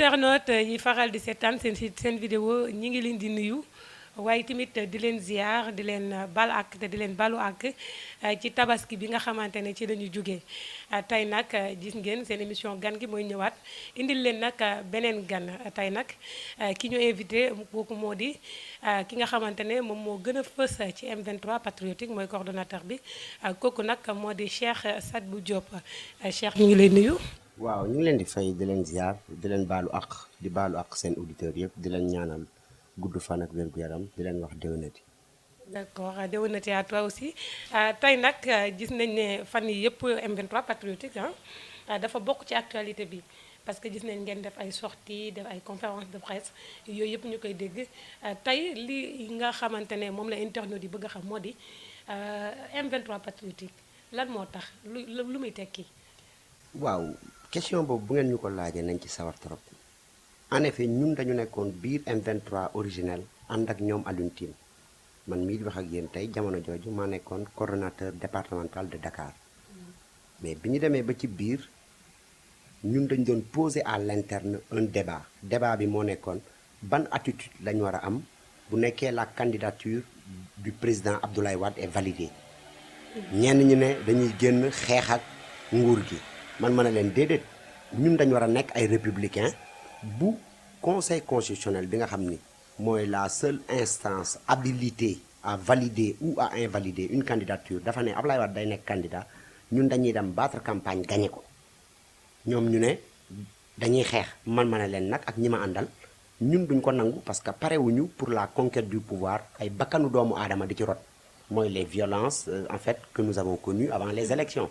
internaute yi faral di seetaan seen vidéo ñi ngi leen di nuyu waaye tamit di leen ziar di leen bal ak te di leen balu ak ci tabaski bi nga xamante ne ci lañu jógee tey nag gis ngeen seen émission gan gi mooy ñëwaat indil leen nag beneen gan tey nag ki ñu invité kooku moo di ki nga xamante ne moom moo gën a fës ci M23 patriotique mooy coordonnateur bi kooku nag moo di Cheikh Sadibou Diop Cheikh ñu ngi lay nuyu. waaw ñu ngi leen di fay di leen ziar di leen baalu ak di baalu ak seen auditeurs yëpp di leen ñaanal gudd fan ak wér-gu-yaram di leen wax déwénati. d'accord déwénati à toi aussi tey nag gis nañ ne fan yi yëpp M23 patriotique dafa bokk ci actualité bi parce que gis nañ ngeen def ay sorties def ay conférence de presse yooyu yëpp ñu koy dégg tey li nga xamante ne moom la internautes yi bëgg a xam moo di M23 patriotique lan moo tax lu muy tekki. waaw question boobu bu ngeen ñu ko laajee nañ ci sawar trop en effet ñun dañu nekkoon biir M23 originel ànd ak ñoom Alioune Tine man mii di wax ak yéen tey jamono jooju maa nekkoon coordonnateur départemental de Dakar mais bi ñu demee ba ci biir ñun dañ doon poser à l'interne un débat bi moo nekkoon ban attitude lañ war a am bu nekkee la candidature du président Abdoulaye Wade est validée ñenn ñi ne dañuy génn xeex ak nguur gi. man mën na leen déedéet ñun dañu war a nekk ay républicain bu conseil constitutionnel bi nga xam ni mooy la seule instance habilitée à valider ou à invalider une candidature dafa ne Ablaye Wade day nekk candidat ñun dañuy dem battre campagne gagné ko ñoom ñu ne dañuy xeex man mën na leen nag ak ñi ma àndal ñun duñ ko nangu parce que parewuñu pour la conquête du pouvoir ay bakkanu doomu aadama di ci rot mooy les violences en fait que nous avons connues avant les élections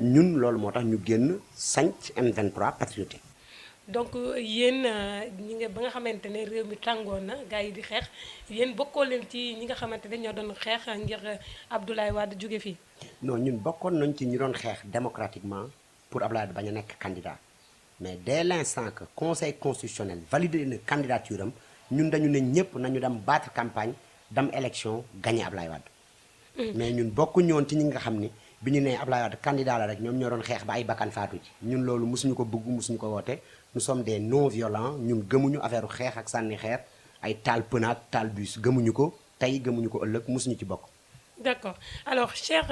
ñun loolu moo tax ñu génn sanc M23 patriotique. donc yéen ñi nga ba nga xamante ne réew mi tàngoon na gars yi di xeex yéen bokkoo leen ci ñi nga xamante ne ñoo doon xeex ngir Abdoulaye Wade jóge fii. non ñun bokkoon nañ ci ñi doon xeex démocratiquement pour Abdoulaye Wade bañ a nekk candidat mais dès l'instant que conseil constitutionnel validé na candidature am ñun dañu ne ñëpp nañu dem battre campagne dem élection gagné Abdoulaye Wade. mais ñun bokkuñu woon ci ñi nga xam ni bi ñu nee Abdoulaye Wade candidat la rek ñoom ñoo doon xeex ba ay bakkan faatu ci ñun loolu mosuñu ko bëgg mosuñu ko woote nous sommes des non violents ñun gëmuñu affaire xeex ak sànni xeer ay taal pënaak taal bus gëmuñu ko tey gëmuñu ko ëllëg mosuñu ci bokk. d'accord alors cher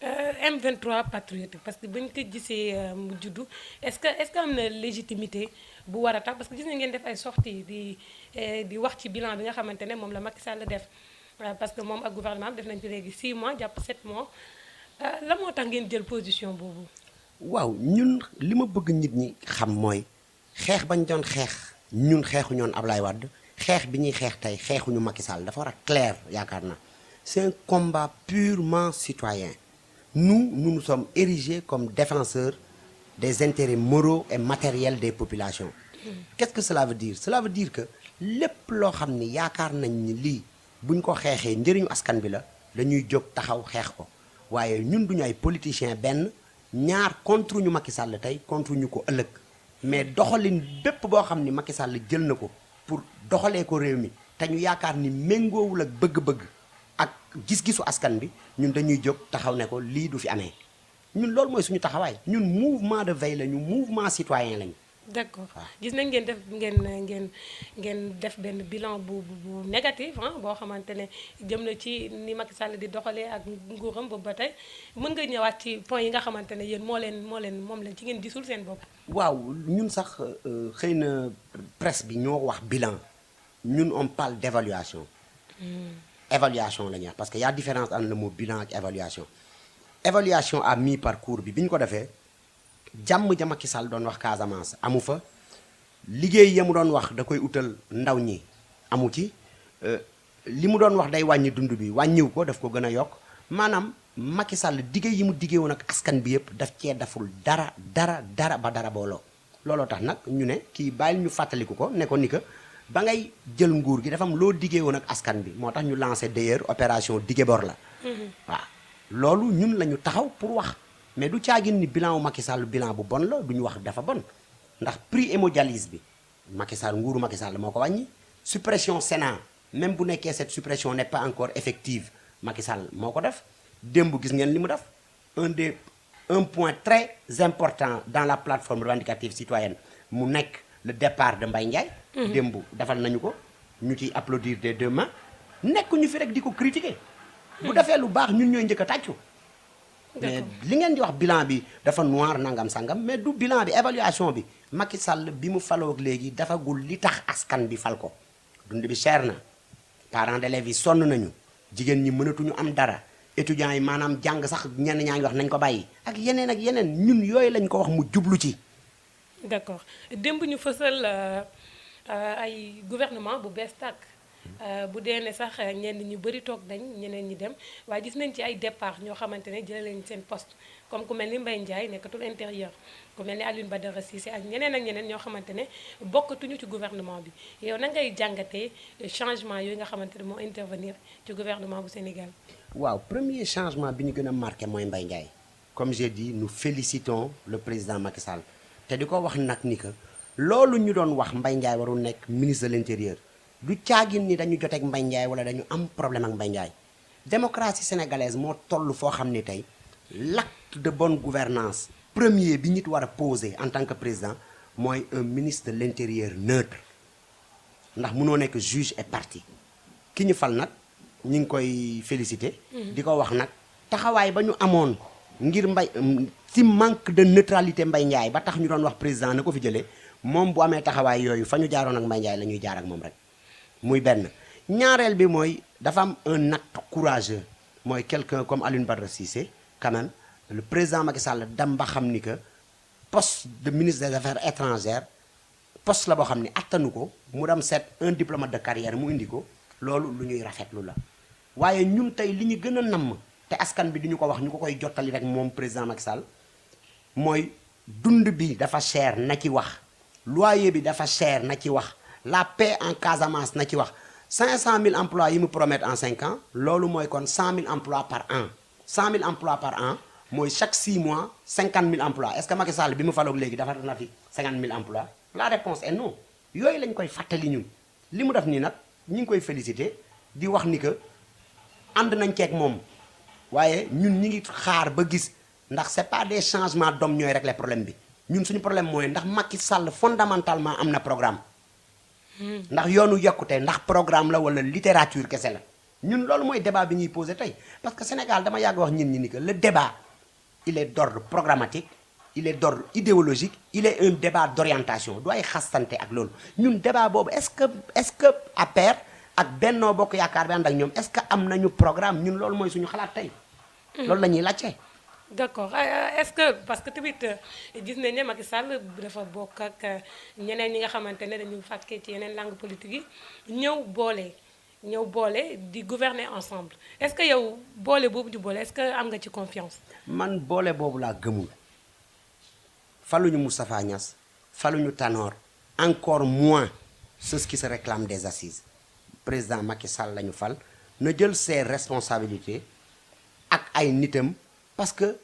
M23 patriote parce que bañ ko gisee mu juddu est-ce que am na légitimité bu war a tax parce que gis na ngeen def ay sorties di wax ci bilan bi nga xamante ne moom la Macky Sall def. parce que moom ak gouvernement def nañ ci léegi 6 mois jàpp 7 mois la moo tax ngeen jël position boobu. waaw ñun li ma bëgg nit ñi xam mooy xeex bañ doon xeex ñun xeexu ñoon Ablaye Wade xeex bi ñuy xeex tey xeexuñu Macky Sall dafa war a clair yaakaar na c'est un combat purement citoyen nous sommes érigés comme défenseurs des intérêts moraux et matériels des populations. Qu'est-ce que cela veut dire? Cela veut dire que lépp loo xam ni yaakaar nañ ni lii buñ ko xeexee njëriñu askan bi la dañuy jóg taxaw xeex ko waaye ñun duñu ay politiciens benn ñaar contre ñu Macky Sall tey contre ñu ko ëllëg mais doxalin bépp boo xam ni Macky Sall jël na ko pour doxalee ko réew mi te ñu yaakaar ni méngoowul ak bëgg-bëgg ak gis-gisu askan bi ñun dañuy jóg taxaw ne ko lii du fi amee ñun loolu mooy suñu taxawaay ñun mouvement de veille lañu mouvement citoyen lañu. d'accord gis nañ ngeen def benn bilan bu négatif boo xamante ne jëm na ci ni Macky Sall di doxalee ak nguuram boobu ba tey mën nga ñëwaat ci point yi nga xamante ne yéen moom leen ci ngeen gisul seen bopp. waaw ñun sax xëy na presse bi ñoo wax bilan ñun on parle d'évaluation. évaluation la ñuy wax parce que y a différence entre le mot bilan ak évaluation. évaluation à mi-parcours bi ñu ko defee. jàmm ja Macky Sall doon wax Casamance amu fa liggéey ya mu doon wax da koy utal ndaw ñi amu ci li mu doon wax day wàññi dund bi wàññiw ko daf ko gën a yokk maanaam Macky Sall diggéey yi mu diggee woon ak askan bi yëpp daf cee deful dara ba dara booloo looloo tax nag ñu ne kii bàyyil ñu fàttaliku ko ne ko ni que ba ngay jël nguur gi dafa am loo diggee woon ak askan bi moo tax ñu lancé d'ailleurs opération dige bor la waaw loolu ñun la ñu taxaw pour wax mais du caagin ni bilan wu Macky Sall bilan bu bon la du ñu wax dafa bon ndax prix hémodialyse bi Macky Sall nguuru Macky Sall moo ko wàññi suppression Sénat même bu nekkee cette suppression n'est pas encore effective Macky Sall moo ko def démb gis ngeen li mu def un point très important dans la plateforme revendicative citoyenne mu nekk le départ de Mbaye Ndiaye. démb defal nañu ko ñu ciy applaudir des deux mains nekkuñu fi rek di ko critiquer. bu defee lu baax ñun ñooy njëkk a tàccu. mais li ngeen di wax bilan bi dafa noir nangam sangam mais du bilan bi évaluation bi Macky Sall bi mu faloo ak léegi dafagul li tax askan bi fal ko dund bi cher na parents d'élèves yi sonn nañu jigéen ñi mënatuñu am dara étudiants yi maanaam jàng sax ñenn ñaa ngi wax nañ ko bàyyi ak yeneen ñun yooyu lañ ko wax mu jublu ci. d'accord démb ñu fësal ay gouvernement bu bees tàkk. bu dee ne sax ñenn ñu bëri toog nañ ñeneen ñi dem waaye gis nañ ci ay départ ñoo xamante ne jëlee leen seen poste comme ku mel ni Mbaye Ndiaye nekkatul intérieur ku mel ni Alioune Badara Cissé ak ñeneen ak ñeneen ñoo xamante ne bokkatuñu ci gouvernement bi yow na ngay jàngatee changement yooyu nga xamante ne moo intervenir ci gouvernement bu Sénégal. waaw premier changement bi ñu gën a marqué mooy Mbaye Ndiaye comme j'ai dit nous félicitons le président Macky Sall te di ko wax nag ni que loolu ñu doon wax Mbaye Ndiaye warul nekk ministre de l'intérieur. du caagin ni dañu joteeg Mbaye Ndiaye wala dañu am problème ak Mbaye Ndiaye démocratie sénégalaise moo toll foo xam ni tey l'acte de bonne gouvernance premier bi nit war a poser en tant que président mooy un ministre de l'intérieur neutre ndax mënoo nekk juge et partie ki ñu fal nag ñu ngi koy féliciter. di ko wax nag taxawaay ba ñu amoon ngir ci manque de neutralité Mbaye Ndiaye ba tax ñu doon wax président na ko fi jëlee moom bu amee taxawaay yooyu fa ñu jaaroon ak Mbaye Ndiaye la ñuy jaar ak moom rek. muy benn ñaareel bi mooy dafa am un acte courageux mooy quelqu'un comme Alioune Badara Cissé quand même le président Macky Sall dem ba xam ni que poste de ministre des affaires étrangères poste la boo xam ni attanu ko mu dem seet un diplomate de carrière mu indi ko loolu lu ñuy rafetlu la waaye ñun tey li ñu gën a namm te askan bi duñu ko wax ñu ko koy jottali rek moom président Macky Sall mooy dund bi dafa cher na ci wax loyer bi dafa cher na ci wax la paix en Casamance na ci wax 500 000 emplois yi mu promettre en 5 ans loolu mooy kon 100 000 emplois par an 100 000 emplois par an mooy chaque 6 mois 50 000 emplois est-ce que Macky Sall bi mu faloog léegi dafa na fi 50 000 emplois la réponse est non yooyu lañ koy fàttali ñun li mu def nii nag ñu ngi koy féliciter di wax ni que ànd nañ ceeg moom waaye ñun ñi ngi xaar ba gis ndax c'est pas des changements d'hommes ñooy régler problème bi ñun suñu problème mooy ndax Macky Sall fondamentalement am na programme ndax yoonu yokkute ndax programme la wala littérature kese la ñun loolu mooy débat bi ñuy posé tey parce que Sénégal dama yàgg wax ñin ñi ni que le débat il est d'ordre programmatique il est d'ordre idéologique il est un débat d'orientation du ay xastante ak loolu ñun débat boobu est-ce que APR ak Benno Bokk Yaakaar bi ànd ak ñoom est-ce que am nañu programme ñun loolu mooy suñu xalaat tey loolu la ñuy laajte. d'accord est-ce que parce que tamit gis nañ ne Macky Sall dafa bokk ak ñeneen ñi nga xamante ne dañu fàkkee ci yeneen langue politique yi ñëw boole di gouverner ensemble est-ce que yow boole boobu di boole est-ce que am nga ci confiance. man boole boobu laa gëmul faluñu Moustapha Niasse faluñu Tanor encore moins ceux qui se réclament des assises président Macky Sall la ñu fal na jël ses responsabilités ak ay nitam. Parce que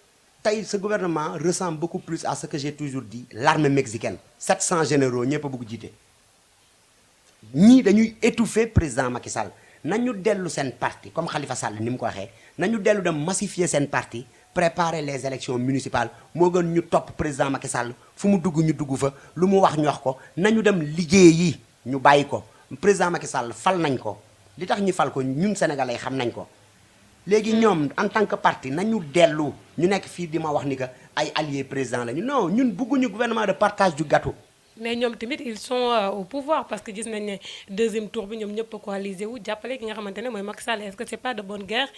tey ce gouvernement ressemble beaucoup plus à ce que j'ai toujours dit l'armée mexicaine 700 généraux ñëpp a bëgg jiite ñii dañuy étouffer président Macky Sall nañu dellu seen parti comme Khalifa Sall ni mu ko waxee nañu dellu dem massifier seen parti préparer les élections municipales moo gën ñu topp président Macky Sall fu mu dugg ñu dugg fa lu mu wax ñu wax ko nañu dem liggéeyi ñu bàyyi ko président Macky Sall fal nañ ko li tax ñu fal ko ñun sénégalais xam nañ ko. léegi ñoom en tant que parti nañu dellu ñu nekk fii di ma wax ni que ay alliés président lañu non ñun bëgguñu gouvernement de partage du gâteau. mais ñoom tamit ils sont au pouvoir parce que gis nañ ne deuxième tour bi ñoom ñëpp a coalisé wu jàppale ki nga xamante ne mooy Macky Sall est-ce que c'est pas de bonne guerre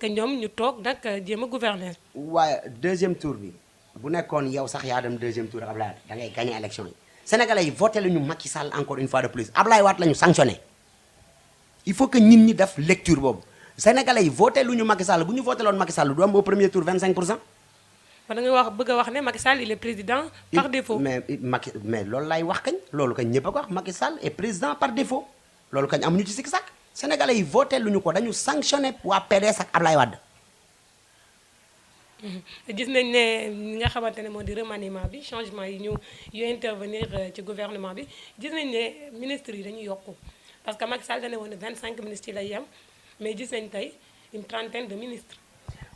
que ñoom ñu toog nag jéem a gouverner. waaye deuxième tour bi bu nekkoon yow sax yaa dem deuxième tour Ablaye da ngay gagner élection yi sénégalais yi voté la ñu Macky Sall encore une fois de plus Ablaye Wade la ñu sanctionné il faut que nit ñi def lecture boobu. Sénégalais yi voté lu ñu Macky Sall bu ñu voté loon Macky Sall du am au premier tour 25%. kon da nga bëgg a wax ne Macky Sall il est président par défaut. mais loolu lay wax kañ loolu kañ ñëpp a ko wax Macky Sall est président par défaut loolu kañ amuñu ci sikki sàkk Sénégalais yi voté lu ñu ko dañu sanctionné waa PDS ak Ablaye Wade. gis nañ ne ñi nga xamante ne moo di remaniement bi changement yi yu intervenir ci gouvernement bi gis nañ ne ministres yi dañuy yokku parce que Macky Sall da ne woon ne 25 ministres yi lay yem. mais gis nañ tey une trentaine de ministres.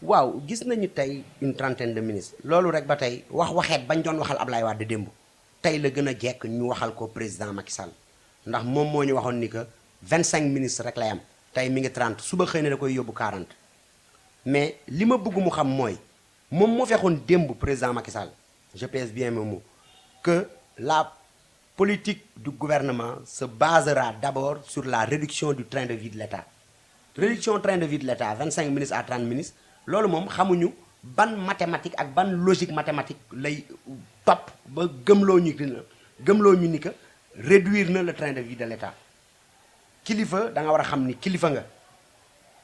waaw gis nañu tey une trentaine de ministres loolu rek ba tey waxeet bañ doon waxal Ablaye Wade démb tey la gën a jekk ñu waxal ko président Macky Sall ndax moom moo ñu waxoon ni que 25 ministres rek lay am tey mi ngi 30 suba xëy na da koy yóbbu 40 mais li ma bëgg mu xam mooy moom moo fexoon démb président Macky Sall je pèse bien mes mots que la politique du gouvernement se basera d'abord sur la réduction du train de vie de l'État. Réduction train de vie de l'État 25 ministres à 30 ministres loolu moom xamuñu ban mathématique ak ban logique mathématique lay topp ba gëmloo ñu ni que réduire na le train de vie de l'État. Kilifa da nga war a xam ni kilifa nga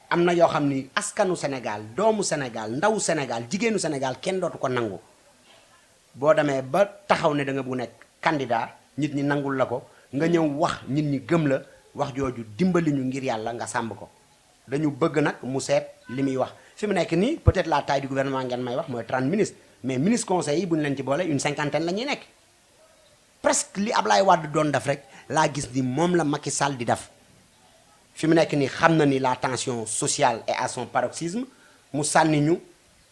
am na yoo xam ni askanu Sénégal doomu Sénégal ndawu Sénégal jigéenu Sénégal kenn dootu ko nangu boo demee ba taxaw ne da nga bu nekk candidat nit ñi nangul la ko nga ñëw wax nit ñi gëm la wax jooju dimbali ñu ngir yàlla nga sàmb ko dañu bëgg nag mu seet li muy wax fi mu nekk nii peut-être la taille du gouvernement ngeen may wax mooy 30 ministres mais ministre conseil yi bu ñu leen ci boole une cinquantaine la ñuy nekk presque li Ablaye Wade doon def rek laa gis ni moom la Macky Sall di def fi mu nekk nii xam na ni la tension sociale est à son paroxysme mu sànni ñu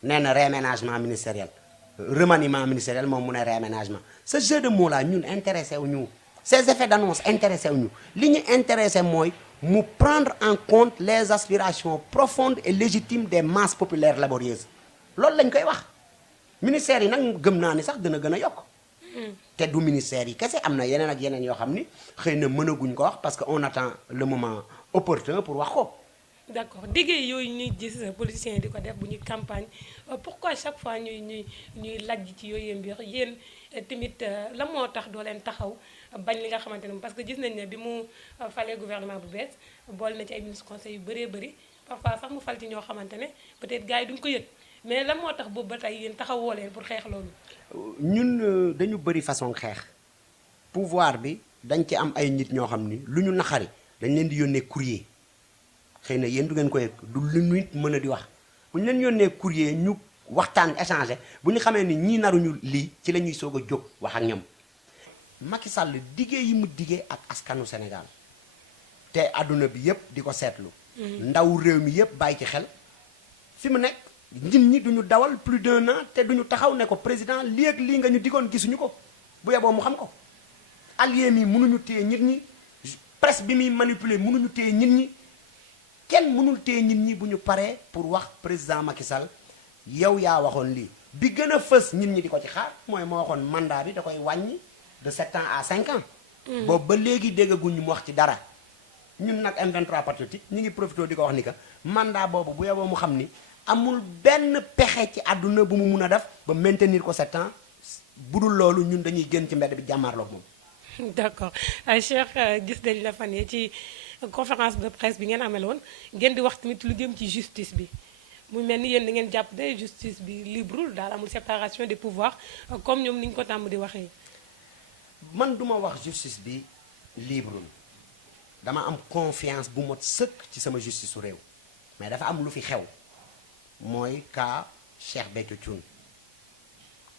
nee na réaménagement ministériel remaniement ministériel moom mu ne réaménagement ce jeu de mots là ñun intéressé wu ñu ces effets d'annonce intéressé wu ñu li ñu intéressé mooy mu prendre en compte les aspirations profondes et légitimes des masses populaires laborieuses loolu lañ koy wax ministères yi nag gëm naa ni sax dina gën a yokk te du ministère yi kese am na yeneen ak yeneen yoo xam ni xëy na mënaguñ ko wax parce que on attend le moment opportun pour wax ko. d'accord diggé yooyu ñuy gis politiciens yi di ko def bu ñuy campagne pourquoi chaque fois ñuy lajj ci yooyu mbir yéen tamit la moo tax doo leen taxaw bañ li nga xamante ne parce que gis nañ ne bi mu falee gouvernement bu bees boole na ci ay ministres conseil yu bëree bëri parfois sax mu fal ci ñoo xamante ne peut-être gars yi duñ ko yëg mais la moo tax boobu ba tey yéen taxawoo leen pour xeex loolu. ñun dañu bëri façon xeex pouvoir bi dañ ci am ay nit ñoo xam ni lu ñu naxari dañ leen di yónnee courrier xëy na yéen du ngeen ko yëg du lu nit mën a di wax bu ñu leen yónnee courrier ñu waxtaan échanger bu ñu xamee ni ñii naruñu lii ci la ñuy soog a jóg wax ak ñoom. Macky Sall diggee yi mu diggee ak askanu Sénégal te àdduna bi yépp di ko seetlu. ndaw réew mi yépp bàyyi ci xel fi mu nekk. nit ñi duñu dawal plus d'un an te duñu taxaw ne ko président lii ak lii nga ñu digoon gisuñu ko bu yeboo mu xam ko allié mi mënuñu téye nit ñi presse bi muy manipuler mënuñu téye nit ñi kenn mënul téye nit ñi bu ñu paree pour wax président Macky Sall yow yaa waxoon lii bi gën a fës nit ñi di ko ci xaar mooy moo waxoon mandat bi da koy wàññi de 7 ans à 5 ans boobu ba léegi déggaguñu mu wax ci dara ñun nag M23 patriotique ñi ngi profité di ko wax ni que mandat boobu bu yeboo mu xam ni amul benn pexe ci àdduna bu mu mun a def ba maintenir ko 7 ans bu dul loolu ñun dañuy génn ci mbedd bi jàmmaarloog moom. d'accord Cheikh gis nañ la fan yii ci conférence de presse bi ngeen ameloon ngeen di wax tamit lu jëm ci justice bi mu mel ni yéen da ngeen jàpp de justice bi libre daal amul séparation des pouvoirs comme ñoom ni ñu ko tàmm di waxee. man duma wax justice bi libre dama am confiance bu mot sëkk ci sama justice su réew mais dafa am lu fi xew. mooy cas Cheikh Béthio Thioune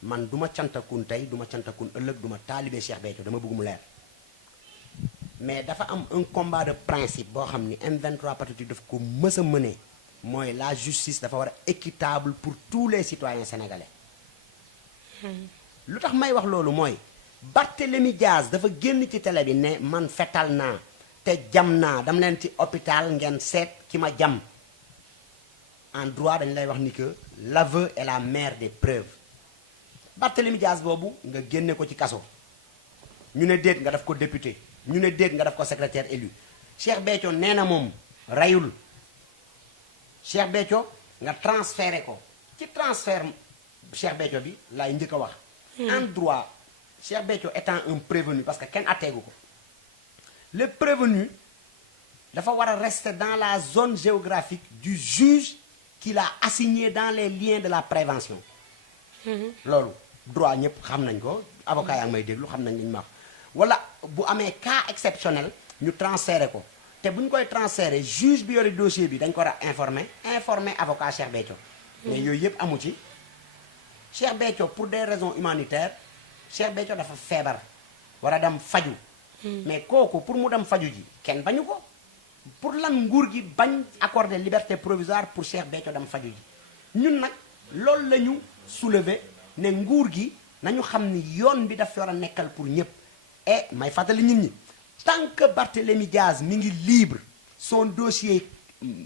man du ma cantakun tey du ma cantakun ëllëg du ma taalibe Cheikh Béthio dama bëgg mu leer mais dafa am un combat de principe boo xam ni M23 patriotique daf ko mës a mëne mooy la justice dafa war a équitable pour tous les citoyens sénégalais lu tax may wax loolu mooy Barthélémy Diaz dafa génn ci télé bi ne man fetal naa te jam naa dama leen ci hôpital ngeen seet ki ma jam en droit dañ lay wax ni que l'aveu est la mère des preuves Barthélémy Diaz boobu nga génne ko ci kaso ñu ne déet nga def ko député ñu ne déet nga def ko secrétaire élu Cheikh Béthio nee na moom rayul Cheikh Béthio nga transféré ko ci transfert Cheikh Béthio bi laay njëkk a wax en droit Cheikh Béthio étant un prévenu parce que kenn atteegu ko le prévenu dafa war a rester dans la zone géographique du juge qui l'a assigné dans les liens de la prévention loolu droit ñëpp xam nañ ko avocat yaa ngi may déglu xam nañ li ñu ma wax wala bu amee cas exceptionnel ñu transféré ko te bu ñu koy transféré juge bi yore dossier bi dañ ko war a informer avocat Cheikh Béthio mais yooyu yëpp amu ci Cheikh Béthio pour des raisons humanitaires Cheikh Béthio dafa feebar war a dem faju mais kooku pour mu dem faju ji kenn bañu ko pour lan nguur gi bañ accorder liberté provisoire pour Cheikh Béthio dem faju ji ñun nag loolu la ñu soulever ne nguur gi nañu xam ni yoon bi daf war a nekkal pour ñëpp et may fàttali nit ñi tant que Barthélémy Diaz mi ngi libre son dossier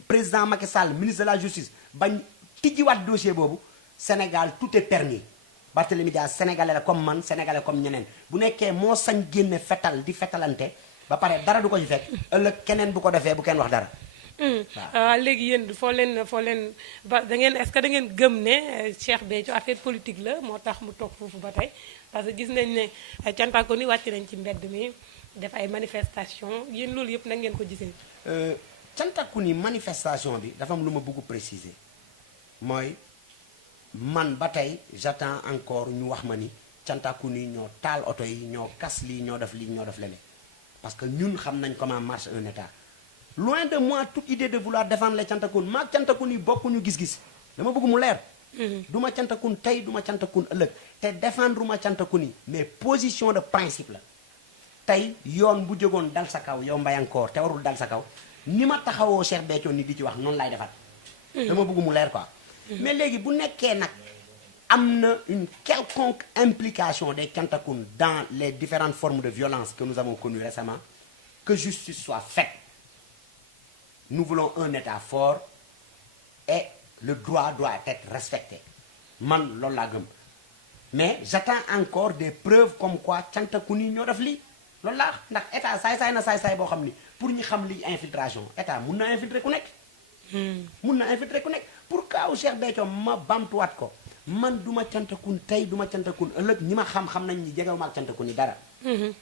président Macky Sall ministre de la justice bañ tijjiwaat dossier boobu Sénégal tout est permis Barthélémy Diaz sénégalais la comme man sénégalais comme ñeneen bu nekkee moo sañ génne fetal di fetalante ba pare dara du ko ci fekk ëllëg keneen bu ko defee bu kenn wax dara. waaw léegi yéen foo leen ba da ngeen est-ce que da ngeen gëm ne Cheikh Béthio affaire politique la moo tax mu toog foofu ba tey parce que gis nañ ne cantaako ni wàcc nañ ci mbedd mi def ay manifestation yéen loolu yëpp nag ngeen ko gisee. cantaku ni manifestation bi dafa am lu ma bëgg préciser mooy man ba tey j'attends encore ñu wax ma ni cantaku ni ñoo taal oto yi ñoo kas lii ñoo def lele parce que ñun xam nañ comment marche un état. Loin de moi toute idée de vouloir défendre les cantakun maag cantakun yi bokkuñu gis-gis dama bëgg mu leer. du ma cantakun tey du ma cantakun ëllëg te défendre ma cantakun yi mais position de principe la tey yoon bu jógoon dal sa kaw yow mbayankoor te warul dal sa kaw ni ma taxawoo Cheikh Béthio ni di ci wax noonu laay defat dama bëgg mu leer quoi. mais léegi bu nekkee nag am na une quelconque implication des cantakun dans les différentes formes de violence que nous avons connues récemment que justice soit faite. Nous voulons un État fort et le droit doit être respecté man loolu laa gëm mais j'attends encore des preuves comme quoi cantakun yi ñoo def lii loolu laa ndax État saay-saay na saay-saay boo xam ni pour ñu xam li infiltration État mun na infiltrer ku nekk. mun na infiltrer ku nekk pour kaaw Cheikh Béthio ma bamtuwaat ko man du ma cantakun tey du ma cantakun ëllëg ñi ma xam nañ ni jegew ma ak cantakun yi dara.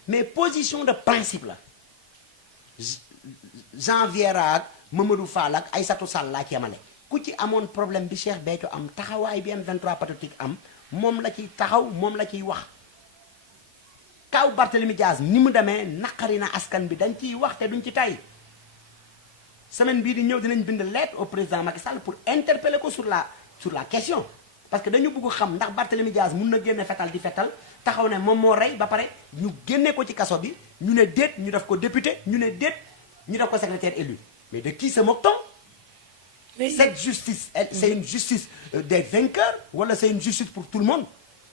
mais position de principe la Jean Viera ak Mamadou Fall ak Aïssatou Sall laa ci yemale ku ci amoon problème bi Cheikh Béthio am taxawaay bi M23 Patriotique am moom la ciy taxaw moom la ciy wax kaw Barthélémy Diaz ni mu demee naqari na askan bi dañ ciy wax te duñ ci tay semaine bii di ñëw dinañ bind lettre au président Macky Sall pour interpeller ko sur la question parce que dañu bëgg xam ndax Barthélémy Diaz mun na génne fetal di fetal taxaw ne moom moo rey ba pare ñu génne ko ci kaso bi ñu ne déet ñu def ko député ñu ne déet ñu def ko secrétaire élu mais de qui se moque-t-on? Cette justice c'est une justice des vainqueurs wala c'est une justice pour tout le monde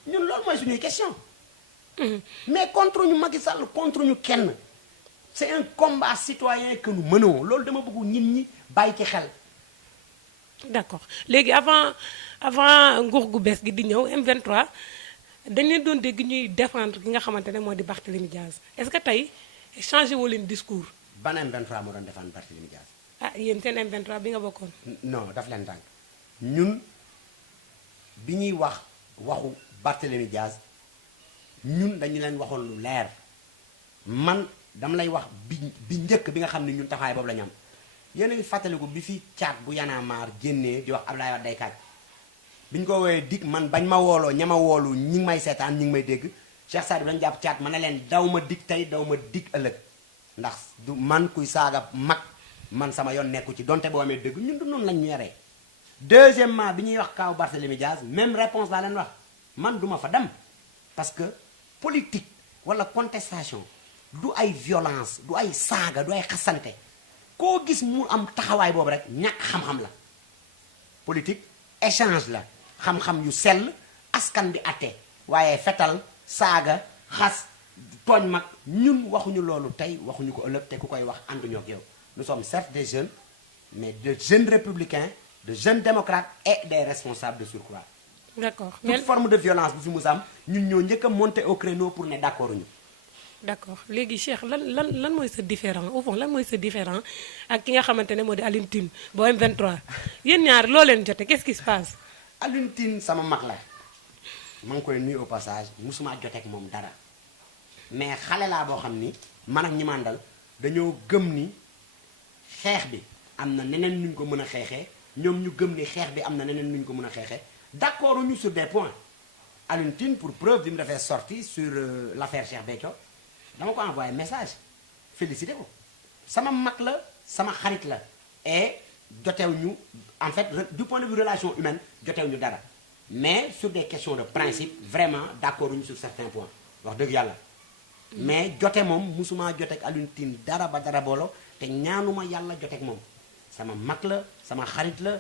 ñun loolu mooy suñuy question mais contre ñu Macky Sall contre ñu kenn c'est un combat citoyen que nous menons loolu dama bëgg nit ñi bàyyi ci xel. d'accord léegi avant nguur gu bees gi di ñëw M23 dañ leen doon dégg ñuy défendre ki nga xamante ne moo di Barthélémy Diaz est-ce que tey changé woo leen discours. ban M23 moo doon défendre Barthélémy Diaz. ah yéen seen M23 bi nga bokkoon. non daf leen tànk ñun bi ñuy waxu Barthélémy Diaz ñun dañu leen waxoon lu leer man dama lay wax bi njëkk bi nga xam ne ñun taxawaay boobu la ñu am yéen a ngi fàttaliku bi fi caat bu yanamaar génnee di wax Abdoulaye Wade day kaaj bi ñu ko woowee dig man bañ ma wooloo ña ma woolu ñi ngi may seetaan ñi ngi may dégg Cheikh Sadou dañu jàpp caat ma ne leen daw ma dig tey daw ma dig ëllëg ndax du man kuy saaga mag man sama yoon nekku ci donte boo amee dëgg ñun du noonu lañ ñu yaree. deuxièmement bi ñuy wax kaaw Barthélémy Diaz même réponse laa leen wax man duma fa dem parce que politique wala contestation du ay violence du ay saaga du ay xasante koo gis mu am taxawaay boobu rek ñàkk xam-xam la politique échange la xam-xam yu sell askan bi atte waaye fetal saaga xas tooñ mag ñun waxuñu loolu tey waxuñu ko ëllëg te ku koy wax ànduñoo ak yow nous sommes certes des jeunes mais de jeunes républicains de jeunes démocrates et des responsables de surcroît. D'accord. toute forme de violence bu fi mus am ñun ñoo njëkk a monter au créneau pour ne d'accord ñu. D'accord léegi Cheikh lan mooy sa différent au fond lan mooy sa différent ak ki nga xamante ne moo di Alioune Tine boo M23 yéen ñaar loo leen jote qu'est-ce qui se passe. Alioune Tine sama mag la ma ngi koy nuyu au passage musuma joteek moom dara mais xale laa boo xam ni man ak ñi ma àndal dañoo gëm ni xeex bi am na neneen nuñ ko mën a xeexee ñoom ñu gëm ni xeex bi am na neneen nuñ ko mën a xeexee d'accord ñu sur des points Alioune Tine pour preuve bi mu defee sortie sur l'affaire Cheikh Béthio dama ko envoyé message félicité ko sama mag la sama xarit la et jotew ñu en fait du point de vue relation humaine jotew ñu dara mais sur des questions de principe vraiment d'accord ñu sur certains points wax dëgg yàlla mais jote moom musuma joteek Alioune Tine dara ba dara boolo te ñaanuma yàlla joteek moom sama mag la sama xarit la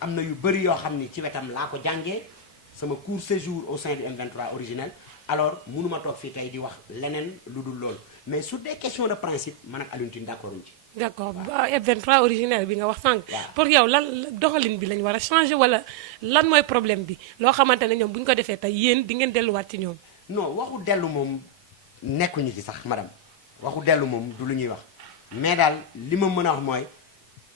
am na yu bëri yoo xam ni ci wetam laa ko jàngee sama court séjour au sein du M23 originel alors mënuma toog fii tey di wax leneen lu dul loolu mais sur des questions de principe man ak Alioune Tine d'accord uñ ci. d'accord F23 originel bi nga wax sànq. pour yow lan doxalin bi lañu war a changer wala lan mooy problème bi loo xamante ne ñoom bu ñu ko defee tey yéen di ngeen delluwaat ci ñoom. non waxu dellu moom nekkuñu ci sax madame waxu dellu moom du lu ñuy wax mais daal li ma mën a wax mooy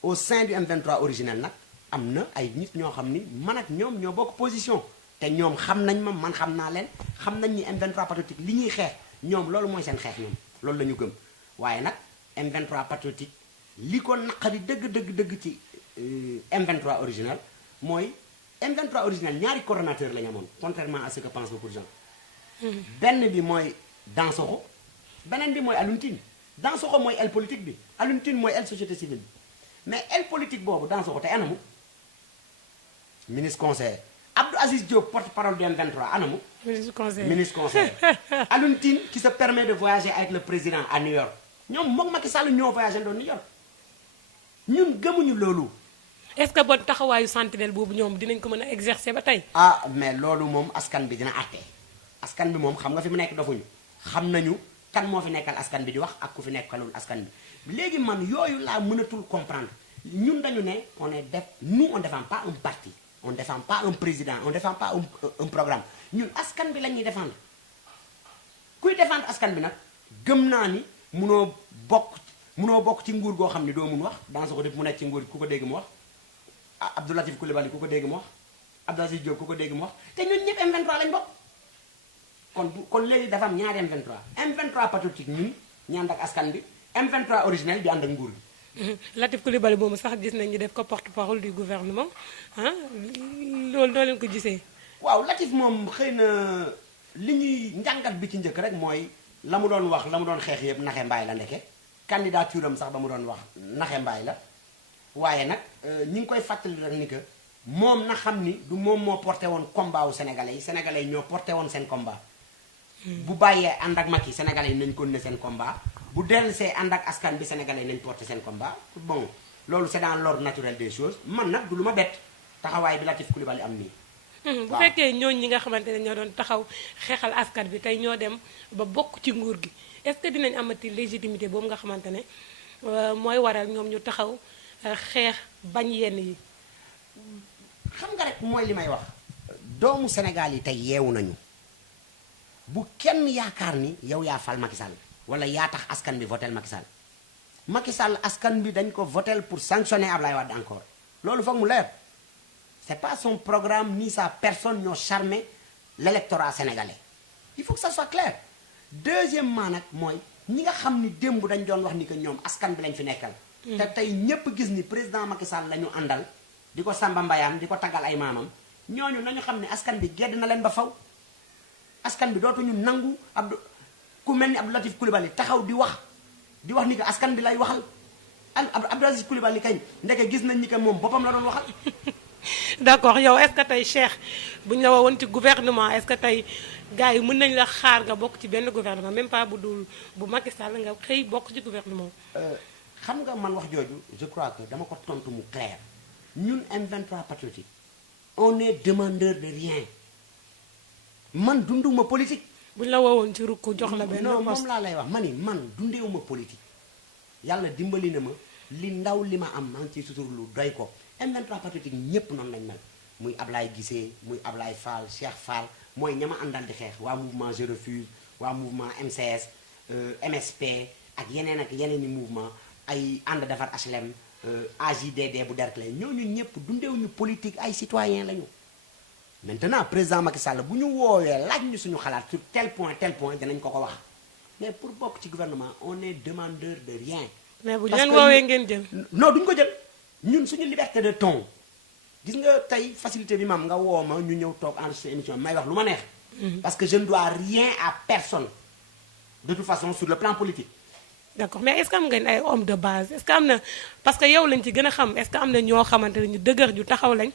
au sein du M23 originel nag am na ay nit ñoo xam ni man ak ñoom ñoo bokk position te ñoom xam nañ ma man xam naa leen xam nañ ni M23 patriotique li ñuy xeex ñoom loolu mooy seen xeex ñoom loolu la ñu gëm waaye nag M23 patriotique li ko naqari dëgg ci M23 original mooy M23 original ñaari coordonnateur la ñu amoon contrairement à ce que pense beaucoup de gens. benn bi mooy Dansokho beneen bi mooy Alioune Tine Dansokho mooy aile politique bi Alioune Tine mooy aile société civile bi mais aile politique boobu Dansokho te anamu ministre conseiller Abdou Aziz Diop porte-parole du M23 anamu. ministre conseiller Alioune Tine qui se permet de voyager avec le président à New York ñoom moom Macky Sall ñoo voyagé doon New York ñun gëmuñu loolu. est-ce que bon taxawaayu sentinelle boobu ñoom dinañ ko mën a exercer ba tey. ah mais loolu moom askan bi dina àtte askan bi moom xam nga fi mu nekk dofuñu xam nañu kan moo fi nekkal askan bi di wax ak ku fi nekkalul askan bi léegi man yooyu laa mënatul comprendre ñun dañu ne on est def nous on défend pas un parti on défend pas un président on défend pas un programme ñun askan bi la ñuy défendre kuy défendre askan bi nag gëm naa ni munoo bokk ci nguur goo xam ne doo mun wax dans ce ko def mu nekk ci nguur ku ko dégg mu wax Abdou Latif Coulibaly ku ko dégg mu wax Abdou Aziz Diop ku ko dégg mu wax te ñun ñëpp M23 lañ bokk kon léegi dafa am ñaari M23 patriotique ñun ñu ànd ak askan bi M23 originel bi ànd ak nguur gi. Latif Coulibaly moomu sax gis nañ ñu def ko porte-parole du gouvernement ah loolu noo leen ko gisee. waaw Latif moom xëy na li ñuy njàngat bi ci njëkk rek mooy la mu doon wax la mu doon xeex yëpp naxe mbaay la ndeke candidature am sax ba mu doon wax naxe mbaay la waaye nag ñi ngi koy fàttali rek ni que moom na xam ni du moom moo porté woon combat wu sénégalais yi ñoo porté woon seen combat. bu bàyyee ànd ak Macky sénégalais yi nañ continuer seen combat bu dellusee ànd ak askan bi sénégalais yi nañ porté seen combat bon loolu c'est dans l'ordre naturel des choses man nag du lu ma bett taxawaay bi Latif Coulibaly am nii. bu fekkee ñooñu ñi nga xamante ne ñoo doon taxaw xeexal askan bi tey ñoo dem ba bokk ci nguur gi est-ce que dinañ amati légitimité boobu nga xamante ne mooy waral ñoom ñu taxaw xeex bañ yenn yi. xam nga rek mooy li may wax doomu Sénégal yi tey yeewu nañu bu kenn yaakaar ni yow yaa fal Macky Sall wala yaa tax askan bi votel Macky Sall Macky Sall askan bi dañ ko votel pour sanctionner Ablaye Wade encore loolu foog mu leer. C'est pas son programme ni sa personne ñoo charmé l'électorat sénégalais il faut que ça soit clair deuxièmement nag mooy ñi nga xam ni démb dañ doon wax ni que ñoom askan bi lañ fi nekkal. te tey ñépp gis ni président Macky Sall la ñu àndal di ko Samba Mbayaan di ko taggal ay maamam ñooñu nañu xam ne askan bi gedd na leen ba faw askan bi dootuñu nangu ku mel ni Abdou Latif Coulibaly taxaw di wax ni que askan bi lay waxal Abdou Aziz Coulibaly kañ ndeke gis nañ ni que moom boppam la doon waxal. d'accord yow est-ce que tey Cheikh bu ñu la woowoon ci gouvernement est-ce que tey gars yi mën nañ la xaar nga bokk ci benn gouvernement même pas bu dul bu Macky Sall nga xëy bokk ci gouvernement. xam nga man wax jooju je crois que dama ko tontu mu clair ñun M23 patriotique on est demandeur de rien man dunduma politique. bu ñu la woowoon ci rukk jox la benn non moom laa lay wax man dundeewuma politique yàlla dimbali na ma li ndaw li ma am maa ngi ciy suturlu doy ko. M23 patriotique ñépp noonu lañ mel muy Ablaye Guissé muy Ablaye Fall Cheikh Fall mooy ñama àndal di xeex waa mouvement Je Refuse waa mouvement MCS MSP ak yeneen i mouvement ay ànd defar HLM AJDD bu Derklé ñooñu ñëpp dundeewuñu politique ay citoyen lañu. maintenant président Macky Sall bu ñu woowee laaj ñu suñu xalaat sur tel point dinañ ko wax mais pour bokk ci gouvernement on est demandeur de rien. mais bu ñu leen woowee ngeen jël. non duñ ko jël. ñun suñu liberté de ton gis nga tey facilité bi maam nga woo ma ñu ñëw toog enregistré émission may wax lu ma neex. parce que je ne dois rien à personne de toute façon sur le plan politique. d'accord mais est-ce que am ngeen ay hommes de base est-ce que am na parce que yow lañ ci gën a xam est-ce que am na ñoo xamante ne ñu dëgër ñu taxaw lañ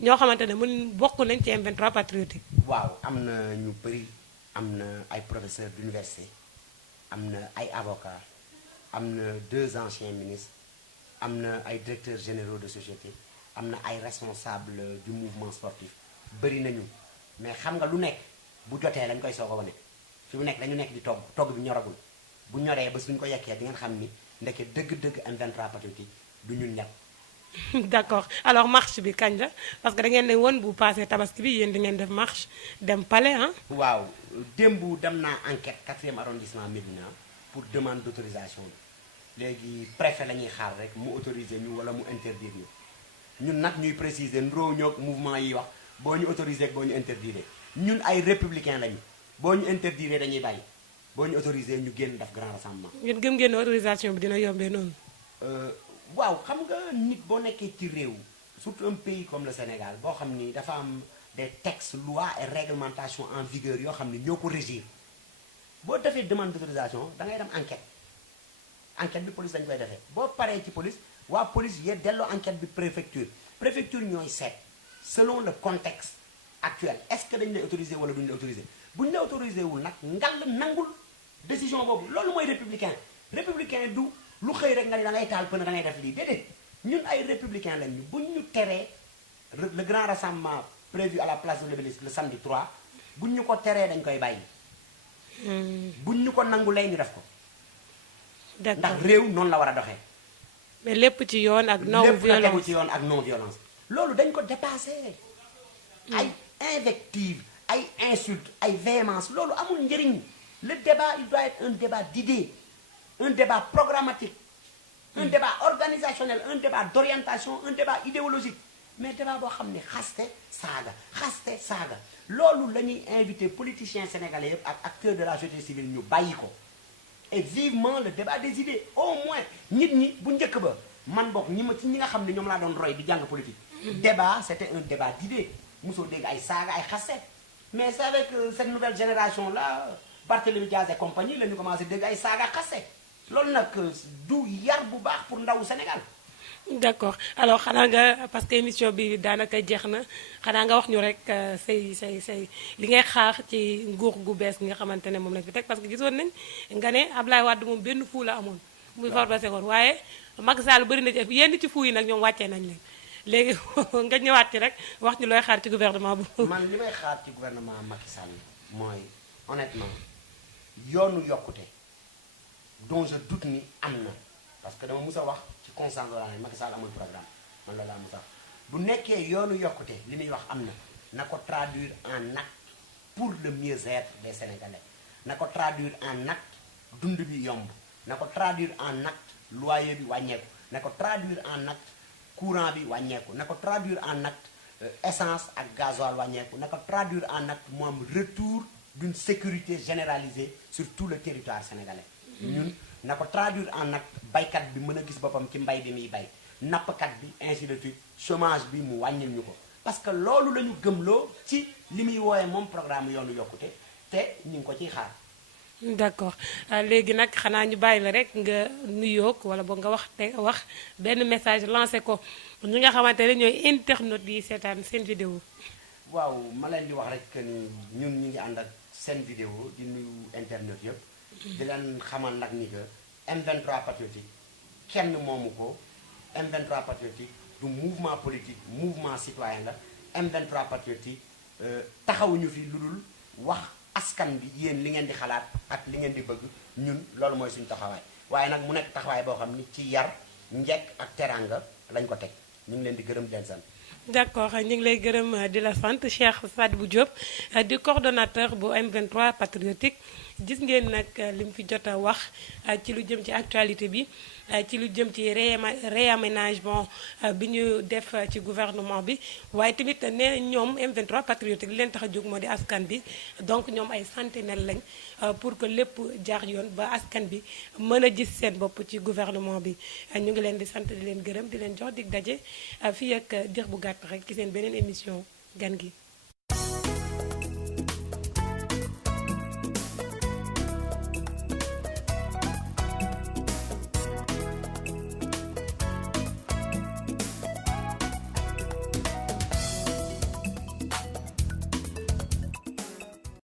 ñoo xamante ne mën bokk nañ ci M23 patriotique. waaw am na ñu bëri am na ay professeurs d'université am na ay avocats am na 2 anciens ministres. am na ay directeurs généraux de société am na ay responsables du mouvement sportif bëri nañu mais xam nga lu nekk bu jotee lañ koy soog a wane fi mu nekk dañu nekk di togg bi ñoragul bu ñoree ba suñ ko yekkee di ngeen xam ni ndeke dëgg-dëgg M23 patriotique du ñun ñett. d'accord alors marche bi kañ la parce que da ngeen ne woon bu passé tabaski bi yéen di ngeen def marche dem palais ah. waaw démb dem naa enquête 4e arrondissement Médina pour demande d'autorisation bi léegi préfet la ñuy xaar rek mu autoriser ñu wala mu interdire ñu ñun nag ñuy préciser ndróo ñoog mouvement yi wax boo ñu autorisé ak boo ñu interdire ñun ay républicain lañu boo ñu interdire dañuy bàyyi boo ñu autorisé ñu génn def grand rassemblement. ngeen gëm ngeen autorisation bi dina yombee noonu. waaw xam nga nit boo nekkee ci réew surtout un pays comme le Sénégal boo xam ni dafa am des textes lois et réglementations en vigueur yoo xam ni ñoo ko régir boo defee demande d'autorisation da ngay dem enquête bi police dañu koy defee boo paree ci police waa police yee delloo enquête bi préfecture ñooy seet selon le contexte actuel est-ce que dañu lay autorisé wala duñu la autorisé bu ñu la autorisé wul nag ngal nangul décision boobu loolu mooy républicain du lu xëy rek nga ni da ngay taal pëna da ngay def lii déedéet ñun ay républicain lañ ñu buñ ñu teree le grand rassemblement prévu à la place de l'Obélisque le samedi 3 buñ ñu ko teree dañ koy bàyyi buñ ñu ko nangulee ñu def ko d'accord ndax réew noonu la war a doxee mais lépp ci yoon ak non lépp la tegu violence ci yoon ak non violence loolu dañ ko dépassé ay invective ay insulte ay véhémence loolu amul njëriñ le débat il doit être un débat d'idées un débat programmatique un débat organisationnel un débat d'orientation un débat idéologique mais débat boo xam ne xaste saaga loolu la ñuy invité politiciens sénégalais yëpp ak acteurs de la société civile ñu bàyyi ko et vivement le débat des idées au moins nit ñi bu njëkk ba man bokk ñi nga xam ne ñoom laa doon roy di jàng politique débat c'était un débat d'idées mosoo dégg ay saaga ay xaste mais c'est avec cette nouvelle génération là Barthélémy Diaz et compagnie la ñu commencé dégg ay saaga xaste loolu nag du yar bu baax pour ndawu Sénégal. d'accord alors xanaa nga parce que émission bi daanaka jeex na xanaa nga wax ñu rek say li ngay xaar ci nguur gu bees gi nga xamante ne moom lañ fi teg parce que gisoon nañ nga ne Ablaye Wade moom benn fuu la amoon. muy Farba Senghor waaye Macky Sall bëri na ci yenn ci fuu yi nag ñoom wàccee nañ leen léegi nga ñëwaat ci rek wax ñu looy xaar ci gouvernement bu. man li may xaar ci gouvernement Macky Sall mooy honnêtement yoonu yokkute dont je doute ni am na parce que dama mus a wax ci conscience de la Macky Sall amul programme man la laa mus a wax bu nekkee yoonu yokkute li muy wax am na ko traduire en acte pour le mieux-être des Sénégalais na ko traduire en acte dund bi yomb na ko traduire en acte loyer bi wàññeeku na ko traduire en acte courant bi wàññeeku na ko traduire en acte essence ak gasoil wàññeeku na ko traduire en acte mu am retour d'une sécurité généralisée sur tout le territoire sénégalais ñun na ko traduire en acte baykat bi mën a gis boppam ci mbay bi muy bay nappkat bi ainsi de suite chômage bi mu wàññil ñu ko parce que loolu la ñu gëmloo ci li muy wooyee moom programme yoonu yokkute te ñu ngi ko ciy xaar. d'accord léegi nag xanaa ñu bàyyi la rek nga nuyoog wala boog nga wax benn message lancé ko ñi nga xamante ne ñooy internautes yi seetaan seen vidéo. waaw ma leen di wax rek que ni ñun ñu ngi ànd ak seen vidéo di nuyu internet yëpp. di leen xamal nag ni que M23 patriotique kenn moomu ko M23 patriotique du mouvement politique mouvement citoyen la M23 patriotique taxawuñu fi lu dul wax askan bi yéen li ngeen di xalaat ak li ngeen di bëgg ñun loolu mooy suñu taxawaay waaye nag mu nekk taxawaay boo xam ni ci yar njekk ak teranga lañ ko teg ñu ngi leen di gërëm di leen sant. d'accord ñu ngi lay gërëm di la sant Cheikh Sadibou Diop di coordonnateur bu M23 patriotique gis ngeen nag li mu fi jot a wax ci lu jëm ci actualité bi ci lu jëm ci réaménagement bi ñu def ci gouvernement bi waaye tamit nee ñoom M23 patriotique li leen tax a jóg moo di askan bi donc ñoom ay sentinelle lañ pour que lépp jaar yoon ba askan bi mën a gis seen bopp ci gouvernement bi ñu ngi leen di sant di leen gërëm di leen jox dig daje fii ak diir bu gàtt rek ci seen beneen émission gan gi